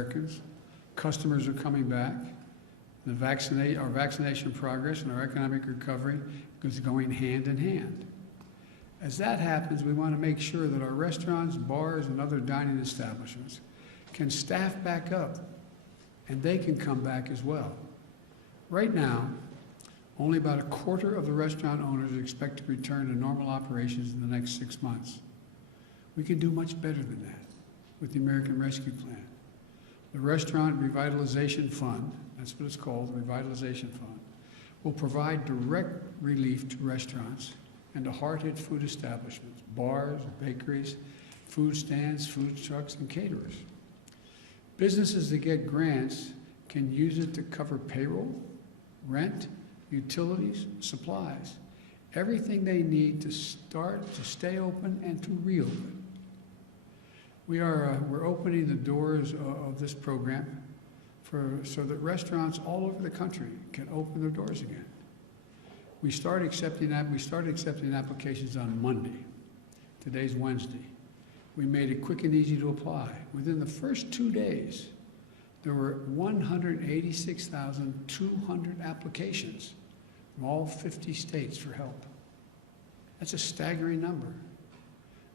Americans. Customers are coming back. Our vaccination progress and our economic recovery is going hand in hand. As that happens, we want to make sure that our restaurants, bars, and other dining establishments can staff back up, and they can come back as well. Right now, only about a quarter of the restaurant owners expect to return to normal operations in the next 6 months. We can do much better than that with the American Rescue Plan. The Restaurant Revitalization Fund, that's what it's called, the Revitalization Fund, will provide direct relief to restaurants and to hard-hit food establishments, bars, bakeries, food stands, food trucks, and caterers. Businesses that get grants can use it to cover payroll, rent, utilities, supplies, everything they need to stay open and to reopen. We're opening the doors of this program so that restaurants all over the country can open their doors again. We started accepting applications on Monday. Today's Wednesday. We made it quick and easy to apply. Within the first 2 days, there were 186,200 applications from all 50 states for help. That's a staggering number.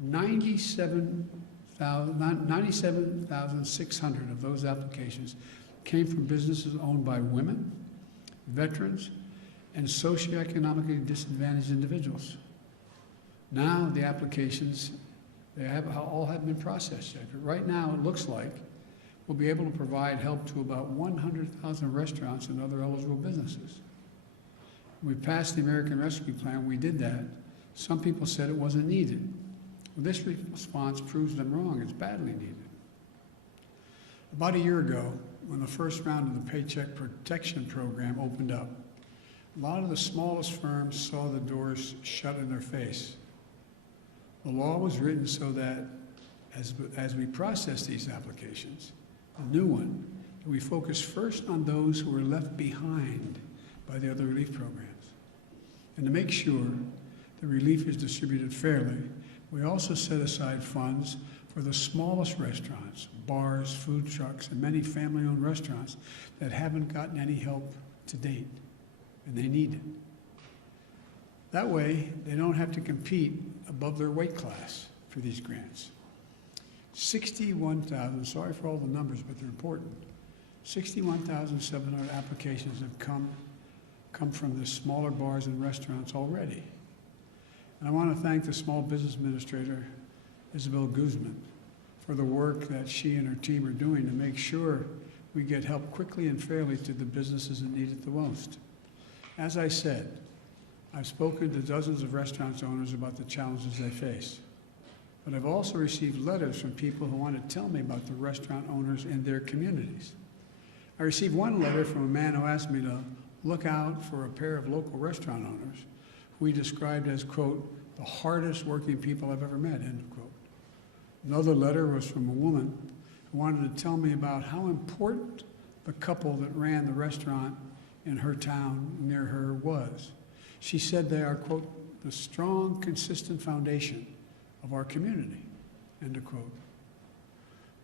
97,600 of those applications came from businesses owned by women, veterans, and socioeconomically disadvantaged individuals. Now the applications, all have been processed yet. But right now it looks like we'll be able to provide help to about 100,000 restaurants and other eligible businesses. When we passed the American Rescue Plan, we did that. Some people said it wasn't needed. Well, this response proves them wrong. It's badly needed. About a year ago, when the first round of the Paycheck Protection Program opened up, a lot of the smallest firms saw the doors shut in their face. The law was written so that as we process these applications, a new one, we focus first on those who were left behind by the other relief programs. And to make sure the relief is distributed fairly, we also set aside funds for the smallest restaurants, bars, food trucks, and many family-owned restaurants that haven't gotten any help to date, and they need it. That way, they don't have to compete above their weight class for these grants. 61,000, sorry for all the numbers, but they're important. 61,700 applications have come from the smaller bars and restaurants already. And I want to thank the Small Business Administrator, Isabel Guzman, for the work that she and her team are doing to make sure we get help quickly and fairly to the businesses that need it the most. As I said, I've spoken to dozens of restaurant owners about the challenges they face. But I've also received letters from people who want to tell me about the restaurant owners in their communities. I received one letter from a man who asked me to look out for a pair of local restaurant owners who he described as, quote, the hardest working people I've ever met, end quote. Another letter was from a woman who wanted to tell me about how important the couple that ran the restaurant in her town near her was. She said they are, quote, the strong, consistent foundation of our community, end of quote.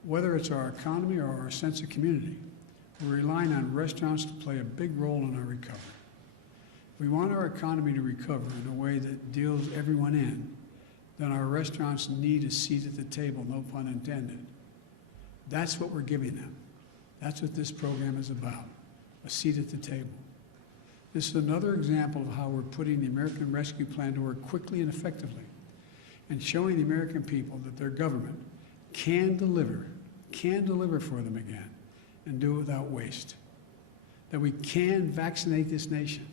Whether it's our economy or our sense of community, we're relying on restaurants to play a big role in our recovery. If we want our economy to recover in a way that deals everyone in, then our restaurants need a seat at the table, no pun intended. That's what we're giving them. That's what this program is about, a seat at the table. This is another example of how we're putting the American Rescue Plan to work quickly and effectively and showing the American people that their government can deliver for them again and do it without waste. That we can vaccinate this nation,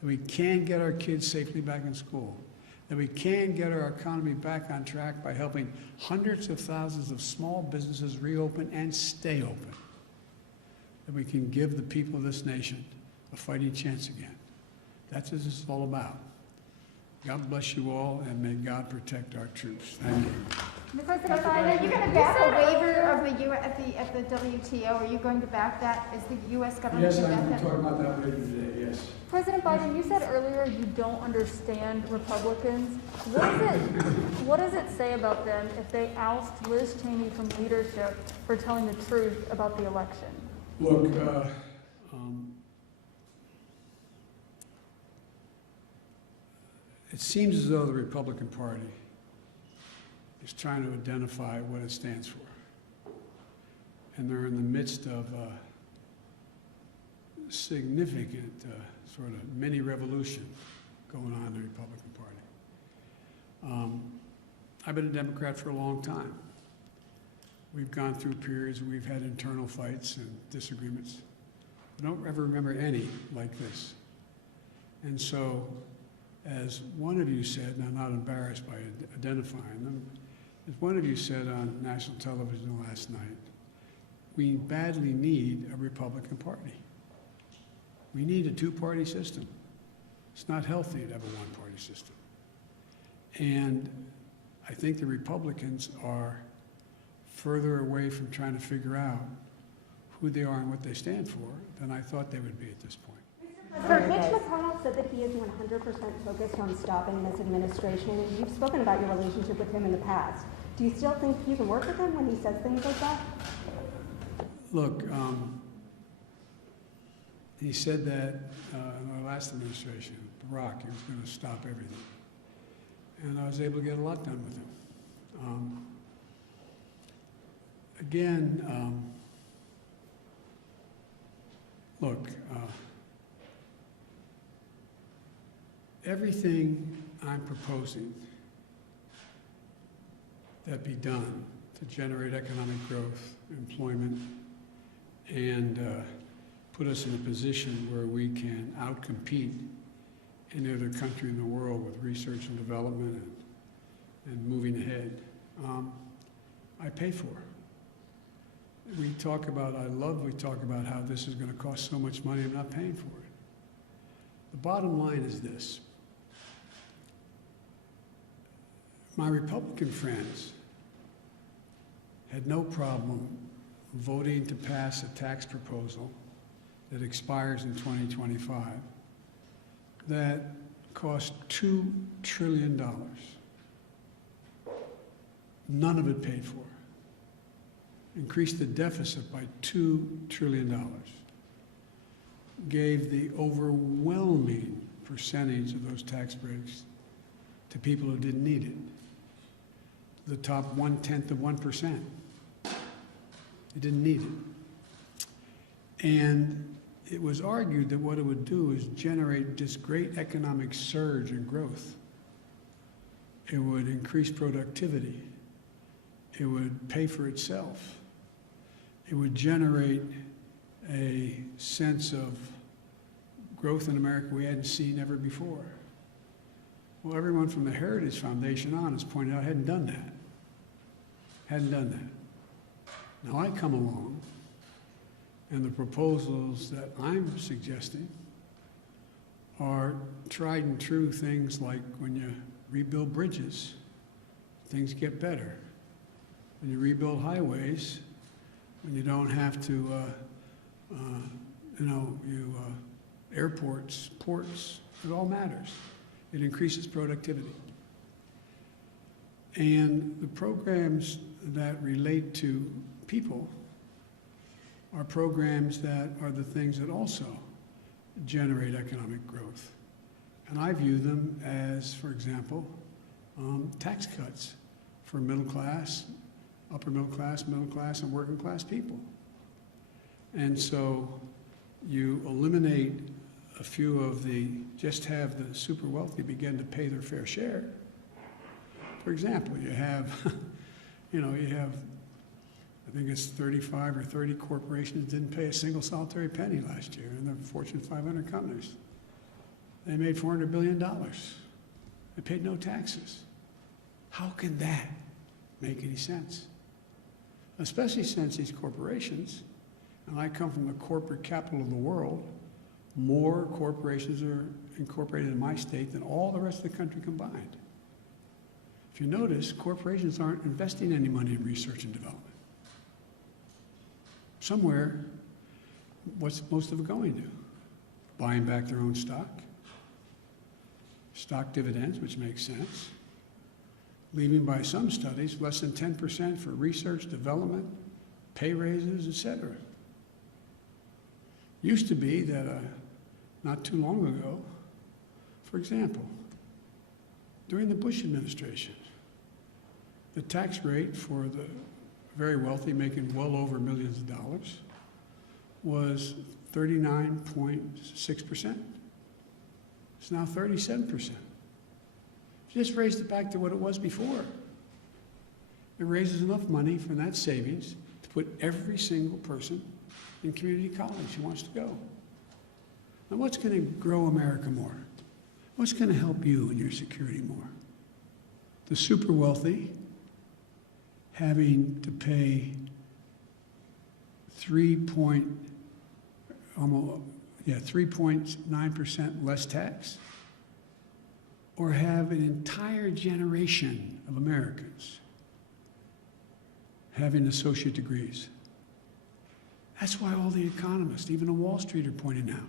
that we can get our kids safely back in school, that we can get our economy back on track by helping hundreds of thousands of small businesses reopen and stay open, that we can give the people of this nation a fighting chance again. That's what this is all about. God bless you all, and may God protect our troops. Thank you. President Biden, are you going to back a waiver of the at the WTO? Are you going to back that? Is the U.S. government Yes, going to I'm back that? talking about that later today, yes. President Biden, you said earlier you don't understand Republicans. What does it say about them if they oust Liz Cheney from leadership for telling the truth about the election? Look, it seems as though the Republican Party is trying to identify what it stands for. And they're in the midst of a significant sort of mini revolution going on in the Republican Party. I've been a Democrat for a long time. We've gone through periods where we've had internal fights and disagreements. I don't ever remember any like this. And so, as one of you said, and I'm not embarrassed by identifying them, as one of you said on national television last night, we badly need a Republican Party. We need a two-party system. It's not healthy to have a one-party system. And I think the Republicans are further away from trying to figure out who they are and what they stand for than I thought they would be at this point. Sir, Mitch McConnell said that he is 100% focused on stopping this administration, and you've spoken about your relationship with him in the past. Do you still think you can work with him when he says things like that? Look, he said that in our last administration, Barack, he was going to stop everything. And I was able to get a lot done with him. Look, everything I'm proposing that be done to generate economic growth, employment, and put us in a position where we can outcompete any other country in the world with research and development and moving ahead, I pay for. We talk about how this is going to cost so much money. I'm not paying for it. The bottom line is this. My Republican friends had no problem voting to pass a tax proposal that expires in 2025 that cost $2 trillion. None of it paid for. Increased the deficit by $2 trillion. Gave the overwhelming percentage of those tax breaks to people who didn't need it. The top 0.1%. They didn't need it. And it was argued that what it would do is generate this great economic surge and growth. It would increase productivity. It would pay for itself. It would generate a sense of growth in America we hadn't seen ever before. Well, everyone from the Heritage Foundation on has pointed out hadn't done that. Hadn't done that. Now I come along, and the proposals that I'm suggesting are tried and true things like when you rebuild bridges, things get better. When you rebuild highways, when you don't have to, airports, ports, it all matters. It increases productivity. And the programs that relate to people are programs that are the things that also generate economic growth. And I view them as, for example, tax cuts for middle class, upper middle class, and working class people. And so you eliminate a few of just have the super wealthy begin to pay their fair share. For example, you have, I think it's 35 or 30 corporations didn't pay a single solitary penny last year in the Fortune 500 companies. They made $400 billion. They paid no taxes. How can that make any sense? Especially since these corporations, and I come from the corporate capital of the world, more corporations are incorporated in my state than all the rest of the country combined. If you notice, corporations aren't investing any money in research and development. Somewhere, what's most of it going to? Buying back their own stock, stock dividends, which makes sense, leaving by some studies less than 10% for research, development, pay raises, etc. Used to be that not too long ago, for example, during the Bush administration, the tax rate for the very wealthy making well over millions of dollars was 39.6%. It's now 37%. Just raised it back to what it was before. It raises enough money from that savings to put every single person in community college who wants to go. Now, what's going to grow America more? What's going to help you and your security more? The super wealthy having to pay 3.9% less tax, or have an entire generation of Americans having associate degrees. That's why all the economists, even on Wall Street, are pointing out,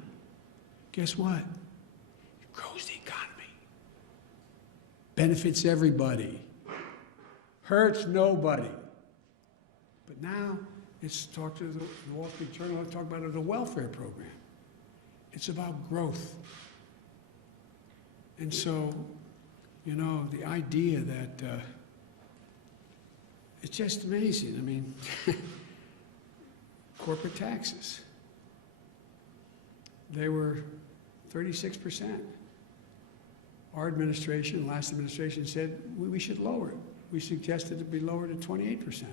guess what? It grows the economy, benefits everybody, hurts nobody. But now it's talked to the Wall Street Journal, let's talk about it as a welfare program. It's about growth. And so, you know, the idea that it's just amazing. I mean, corporate taxes, they were 36%. Our administration, last administration, said we should lower it. We suggested it be lowered to 28%.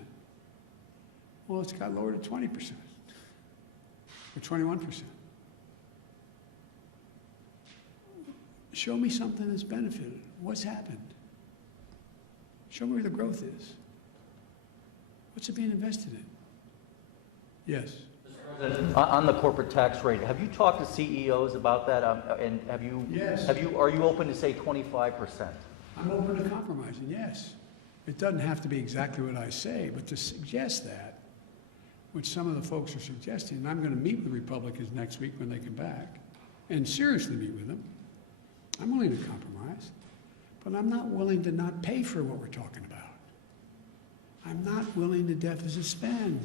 Well, it's got lowered to 20%, or 21%. Show me something that's benefited. What's happened? Show me where the growth is. What's it being invested in? Yes. On the corporate tax rate, have you talked to CEOs about that? And have you? Yes. Are you open to say 25%? I'm open to compromising, yes. It doesn't have to be exactly what I say, but to suggest that, which some of the folks are suggesting, and I'm going to meet with Republicans next week when they come back, and seriously meet with them. I'm willing to compromise, but I'm not willing to not pay for what we're talking about. I'm not willing to deficit spend.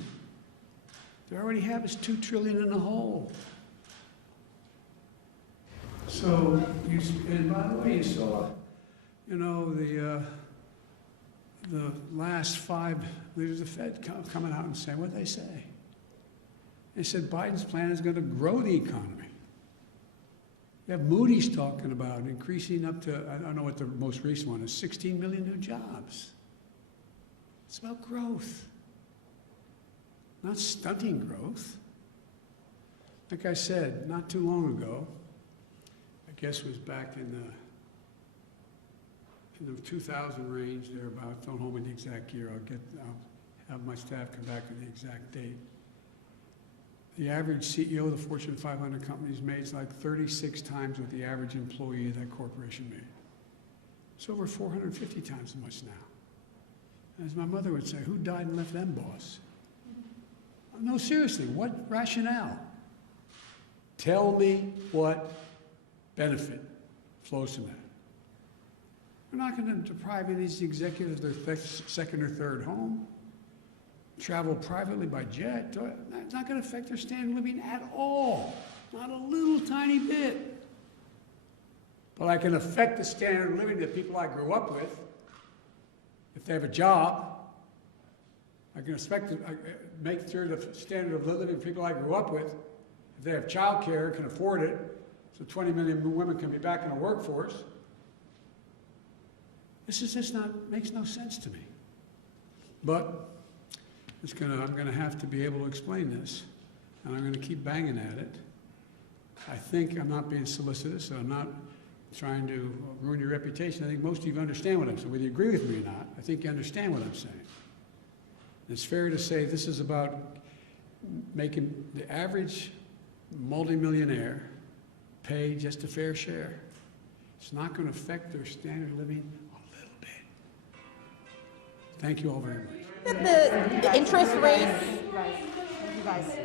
They already have us $2 trillion in the hole. So, and by the way, you saw, you know, the last 5 leaders of the Fed coming out and saying what they say. They said Biden's plan is going to grow the economy. You have Moody's talking about increasing up to, I don't know what the most recent one is, 16 million new jobs. It's about growth, not stunting growth. Like I said, not too long ago, I guess it was back in the 2000 range, thereabouts. Don't hold me to the exact year. I'll have my staff come back with the exact date. The average CEO of the Fortune 500 companies makes like 36 times what the average employee of that corporation made. It's over 450 times as much now. As my mother would say, who died and left them, boss? No, seriously, what rationale? Tell me what benefit flows from that. We're not going to deprive any of these executives of their second or third home, travel privately by jet. It's not going to affect their standard of living at all, not a little tiny bit. But I can affect the standard of living that people I grew up with. If they have a job, I can expect to make sure the standard of living of people I grew up with. If they have child care, can afford it, so 20 million women can be back in the workforce. This is just makes no sense to me. But I'm going to have to be able to explain this, and I'm going to keep banging at it. I think I'm not being solicitous, and I'm not trying to ruin your reputation. I think most of you understand what I'm saying. Whether you agree with me or not, I think you understand what I'm saying. It's fair to say this is about making the average multimillionaire pay just a fair share. It's not going to affect their standard of living a little bit. Thank you all very much. The interest rates. You guys.